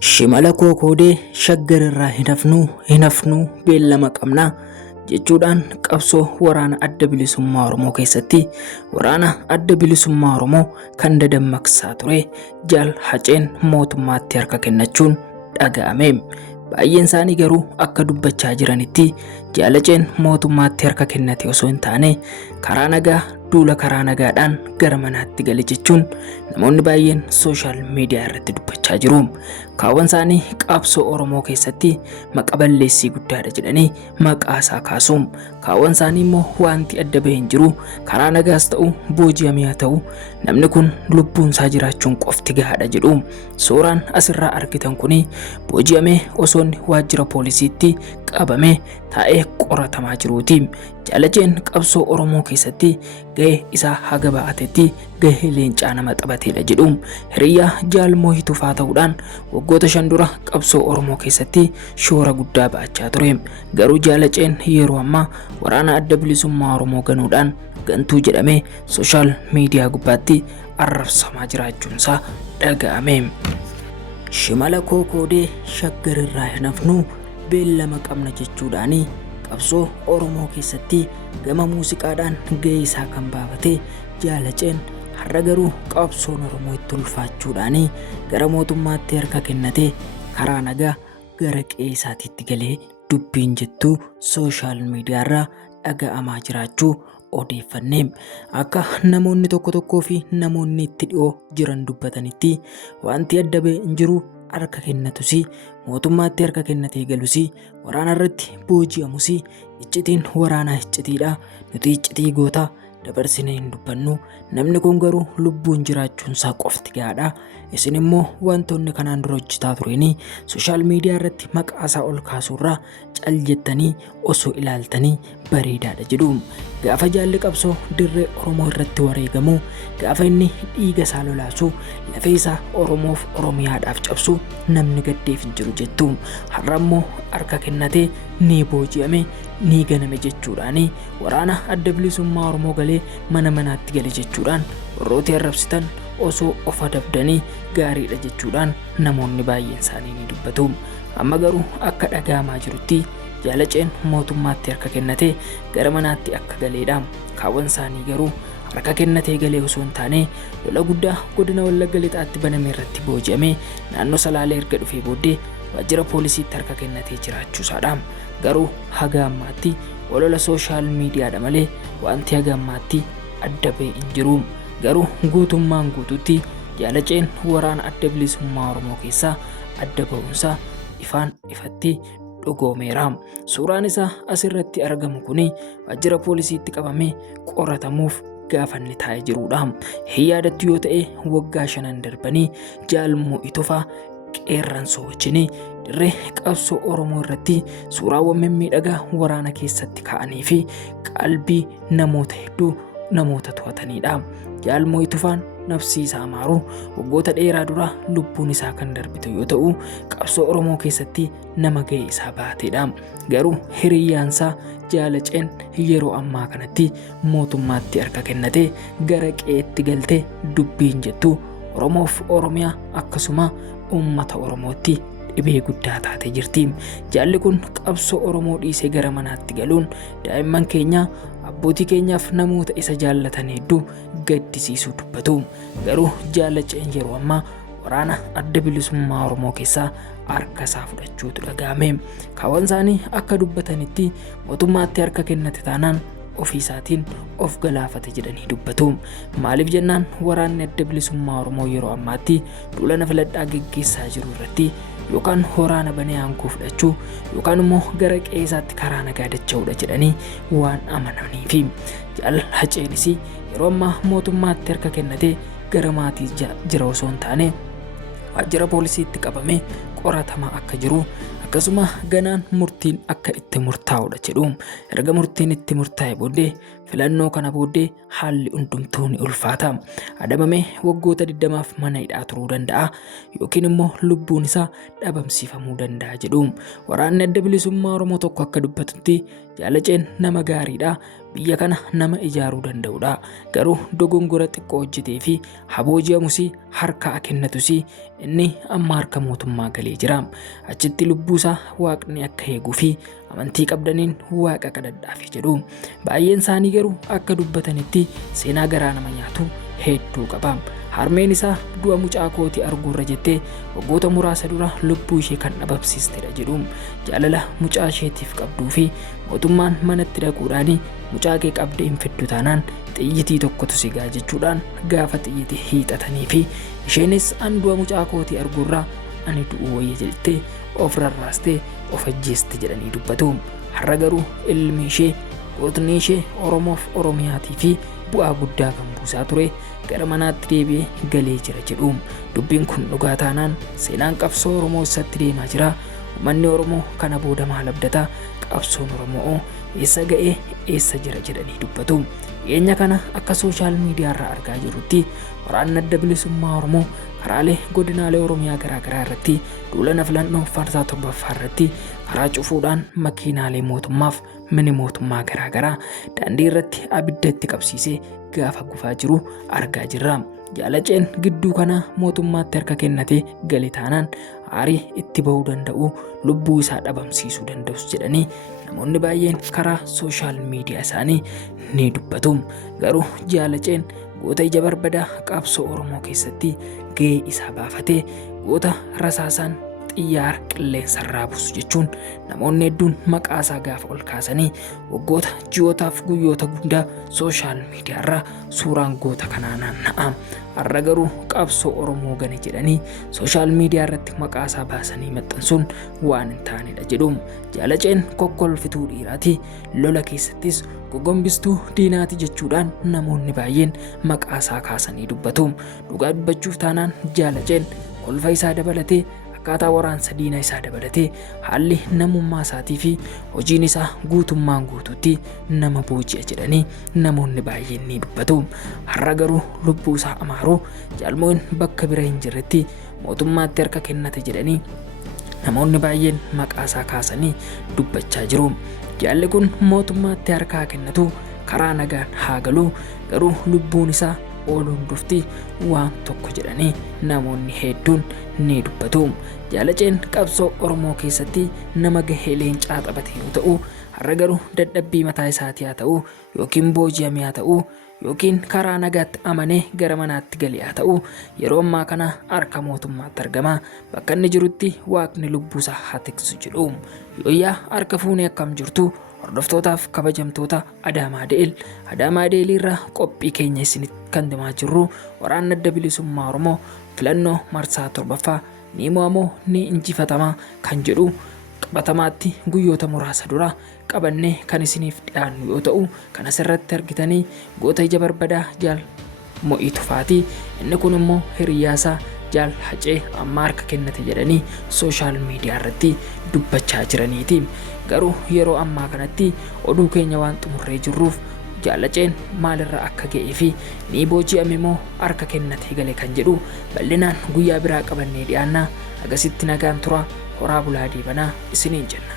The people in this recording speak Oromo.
Shimala kookoodee shaggarirraa hin hafnuu beellama qabnaa jechuudhaan qabsoo waraana adda bilisummaa Oromoo keessatti waraana adda bilisummaa Oromoo kan dadammaqsaa ture Jaal Haceen mootummaatti harka kennachuun dhaga'ame. Baay'een isaanii garuu akka dubbachaa jiranitti Jaal Haceen mootummaatti harka kennate osoo hin taane karaa nagaa duula karaa nagaadhaan gara manaatti gale jechuun namoonni baay'een sooshaal miidiyaa irratti dubbachaa jiru. Kaawwan isaanii qabsoo Oromoo keessatti maqaa balleessii guddaadha jedhanii maqaa isaa kaasuum. Kaawwan isaanii immoo wanti adda bahee hin jiru. Karaa nagaas ta'u booji'amee haa ta'u namni kun lubbuun isaa jiraachuun qofti gahaadha jedhu. Suuraan asirraa argitan kuni booji'amee osoo waajjira poolisiitti qabamee taa'ee qoratamaa jiruuti. Jaal Haceen qabsoo Oromoo keessatti gahee isaa haga ba'atetti gahee leencaa nama taphateedha jedhu. Hiriyyaa Jaal Mo'ituu faa ta'uudhaan waggoota 5 dura qabsoo Oromoo keessatti shoora guddaa ba'achaa ture. Garuu Jaal Haceen yeroo ammaa waraana adda bilisummaa Oromoo ganuudhaan gantuu jedhamee sooshaal miidiyaa gubbaatti arrabsamaa jiraachuunsaa dhaga'ame. Shimala kookoodee shaggarirraa hin hafnuu beellama qabna jechuudhaani qabsoo Oromoo keessatti gama muuziqaadhaan gahee isaa kan baafate Jaal Haceen har'a garuu qabsoon Oromoo itti ulfaachuudhaani gara mootummaatti harka kennatee karaa nagaa gara qe'ee isaatiitti galee dubbiin jettuu sooshaal miidiyaarraa dhaga'amaa jiraachuu odeeffannee. Akka namoonni tokko fi namoonni itti dhiyoo jiran dubbatanitti wanti adda bahee hin jiru. Harka kennatus mootummaatti harka kennatee galus waraana irratti booji'amus iccitiin waraanaa iccitiidha. Nuti iccitii gootaa dabarsinee hin dubbannu. Namni kun garuu lubbuun jiraachuunsaa qofti gahaadha. Isin immoo wantoonni kanaan dura hojjetaa tureen sooshaal miidiyaa irratti maqaa isaa ol kaasuurraa cal jettanii osoo ilaaltanii bareedaadha jedhu. Gaafa jaalli qabsoo dirree Oromoo irratti wareegamu, gaafa inni dhiiga isaa lolaasu, lafee isaa Oromoof Oromiyaadhaaf cabsu namni gaddeef hin jiru jettu. Har'a immoo harka kennatee ni booji'ame ni ganame jechuudhaani waraana adda bilisummaa Oromoo galee mana manaatti gale jechuudhaan warrooti arrabsitan osoo of adabdanii gaariidha jechuudhaan namoonni baay'een isaanii ni dubbatu. Amma garuu akka dhaga'amaa jirutti Jaal Haceen mootummaatti harka kennatee gara manaatti akka galeedha. Kaawwan isaanii garuu harka kennatee galee osoo hin taane lola guddaa godina Wallagga Lixaatti baname irratti booji'ame naannoo Salaalee erga dhufee booddee waajjira poolisiitti harka kennatee jiraachuusaadha. Garuu haga ammaatti olola sooshaal miidiyaadha malee wanti haga ammaatti adda bahee hin jiru. Garuu guutummaan guutuutti Jaal Haceen waraana adda bilisummaa Oromoo keessaa adda ba'uunsaa ifaan ifatti dhugoomeera. Suuraan isaa asirratti argamu kuni waajjira poolisiitti qabamee qoratamuuf gaafa inni taa'ee jirudha. Hin yaadattu yoo ta'e waggaa 5 darbanii Jaal Mo'ituu faa qeerransoo wajjin dirree qabsoo Oromoo irratti suuraawwan mimmiidhagaa waraana keessatti ka'anii fi qalbii namoota hedduu namoota to'atanidha. Jaal Mo'ituu faan nafsi isaa maaru waggoota dheeraa dura lubbuun isaa kan darbitu yoo ta'u qabsoo Oromoo keessatti nama gahee isaa baateedha. Garuu hiriyaansaa Jaal Haceen yeroo ammaa kanatti mootummaatti harka kennatee gara qe'eetti galtee dubbiin jettu Oromoof Oromiyaa akkasuma uummata Oromootti dhibee guddaa taatee jirti. Jaalli kun qabsoo Oromoo dhiisee gara manaatti galuun daa'imman keenya abbootii keenyaaf namoota isa jaallatan hedduu gaddisiisuu dubbatu. Garuu Jaal Haceen yeroo ammaa waraana adda bilisummaa Oromoo keessaa harka isaa fudhachuutu dhaga'ame. Kaawwan isaanii akka dubbatanitti mootummaatti harka kennate taanaan ofii isaatiin of galaafate jedhanii dubbatu. Maaliif jennaan waraanni adda bilisummaa Oromoo yeroo ammaatti duula filadhaa geggeessaa jiru irratti yookaan waraana banee aangoo fudhachuu yookaan immoo gara qe'ee isaatti karaa nagaa dacha'uudha jedhanii waan amananiifi. Jaal Haceenis yeroo ammaa mootummaatti harka kennatee gara maatii jira osoo hin taane waajjira poolisiitti qabamee qoratamaa akka jiru akkasuma ganaan murtiin akka itti murtaa'udha jedhu. Erga murtiin itti murtaa'e booddee filannoo kana booddee haalli hundumtuu ni ulfaata. Adabamee waggoota 20f mana hidhaa turuu danda'a yookiin immoo lubbuun isaa dhabamsiifamuu danda'a jedhu. Waraanni adda bilisummaa Oromoo tokko akka dubbatutti Jaalaceen nama gaariidha. Biyya kana nama ijaaruu danda'udha. Garuu dogongora xiqqoo hojjetee fi habooji'amus harkaa kennatus inni amma harka mootummaa galee jira. Achitti lubbuusaa Waaqni akka eeguu fi amantii qabdaniin Waaqa kadhadhaafi jedhu. Baay'een isaanii garuu akka dubbatanitti seenaa garaa nama nyaatu hedduu qaba. Harmeen isaa du'a mucaa kootii arguurra jettee waggoota muraasa dura lubbuu ishee kan dhabamsiistedha jedhu. Jaalala mucaa isheetiif qabduu fi mootummaan manatti dhaquudhaan mucaa kee qabdee hin fiddu taanaan xiyyitii tokkotu si ga'a jechuudhaan gaafa xiyyitii hiixatanii fi isheenis an du'a mucaa kootii arguurraa ani du'uu wayya jettee of rarraastee of ajjeeste jedhanii dubbatu. Har'a garuu ilmi ishee gootni ishee Oromoof Oromiyaatii fi bu'aa guddaa kan buusaa ture gara manaatti deebi'ee galee jira jedhu. Dubbiin kun dhugaa taanaan seenaan qabsoo Oromoo isatti deemaa jira. Uummanni Oromoo kana booda maal abdata? Qabsoon Oromoo eessa ga'ee eessa jira jedhanii dubbatu. Dhiyeenya kana akka sooshaal miidiyaa irraa argaa jirrutti waraanni adda bilisummaa Oromoo karaalee godinaalee Oromiyaa garaagaraa irratti duula filannoo Marsaa 7ffaa irratti karaa cufuudhaan makiinaalee mootummaaf mini mootummaa garaagaraa daandii irratti abidda itti qabsiisee gaafa gufaa jiru argaa jirra. Jaalaceen gidduu kana mootummaatti harka kennatee gale taanaan aarii itti bahuu danda'u, lubbuu isaa dhabamsiisuu danda'us jedhanii namoonni baay'een karaa sooshaal miidiyaa isaanii ni dubbatu. Garuu Jaalaceen goota ija barbadaa qabsoo Oromoo keessatti gahee isaa baafatee goota rasaasaan xiyyaara qilleensarraa buusu jechuun namoonni hedduun maqaa isaa gaafa ol kaasanii waggoota ji'ootaaf guyyoota guddaa sooshaal miidiyaa irraa suuraan goota kanaa naanna'a. Har'a garuu qabsoo Oromoo gane jedhanii sooshaal miidiyaa irratti maqaa isaa baasanii maxxansuun waan hin taanedha jedhu. Jaalaceen kokkolfituu dhiiraati. Lola keessattis gogombistuu diinaati jechuudhaan namoonni baay'een maqaa isaa kaasanii dubbatu. Dhugaa dubbachuuf taanaan Jaalaceen kolfa isaa dabalatee akkaataa waraansa diina isaa dabalatee haalli namummaa isaatii fi hojiin isaa guutummaan guutuutti nama booji'a jedhanii namoonni baay'een ni dubbatu. Har'a garuu lubbuu isaa amaaruu jaalmoon bakka bira hin jirretti mootummaatti harka kennate jedhanii namoonni baay'een maqaa isaa kaasanii dubbachaa jiru. Jaalli kun mootummaatti harka kennatu karaa nagaan haa galu, garuu lubbuun isaa ooluun dufti waan tokko jedhanii namoonni hedduun ni dubbatu. Jaalaceen qabsoo Oromoo keessatti nama gahee leencaa taphate yoo ta'u, har'a garuu dadhabbii mataa isaatii haa ta'u yookiin booji'amee haa ta'u yookiin karaa nagaatti amanee gara manaatti galee haa ta'u yeroo ammaa kana harka mootummaatti argama. Bakka inni jirutti Waaqni lubbuu isaa haa tiksu jedhu. Yooyyaa harka fuunee akkam jirtu hordoftootaaf kabajamtoota Adaamaa De'el irraa qophii keenya isinitti kan deemaa jirru waraanni adda bilisummaa Oromoo filannoo Marsaa 7ffaa ni mo'amoo ni injifatamaa kan jedhu qabatamaatti guyyoota muraasa dura qabannee kan isiniif dhiyaannu yoo ta'u, kan asirratti argitanii goota ija barbadaa Jaal Mo'ii Tufaati. Inni kun immoo hiriyaasaa Jaal Hacee amma harka kennate jedhanii sooshaal miidiyaa irratti dubbachaa jiraniiti. Garuu yeroo ammaa kanatti oduu keenya waan xumurree jirruuf Jaalaceen maalirra akka ga'ee fi ni booji'ame moo harka kennate gale kan jedhu bal'inaan guyyaa biraa qabannee dhiyaanna. Agasitti nagaan tura. Horaa bulaa deebanaa isiniin jenna.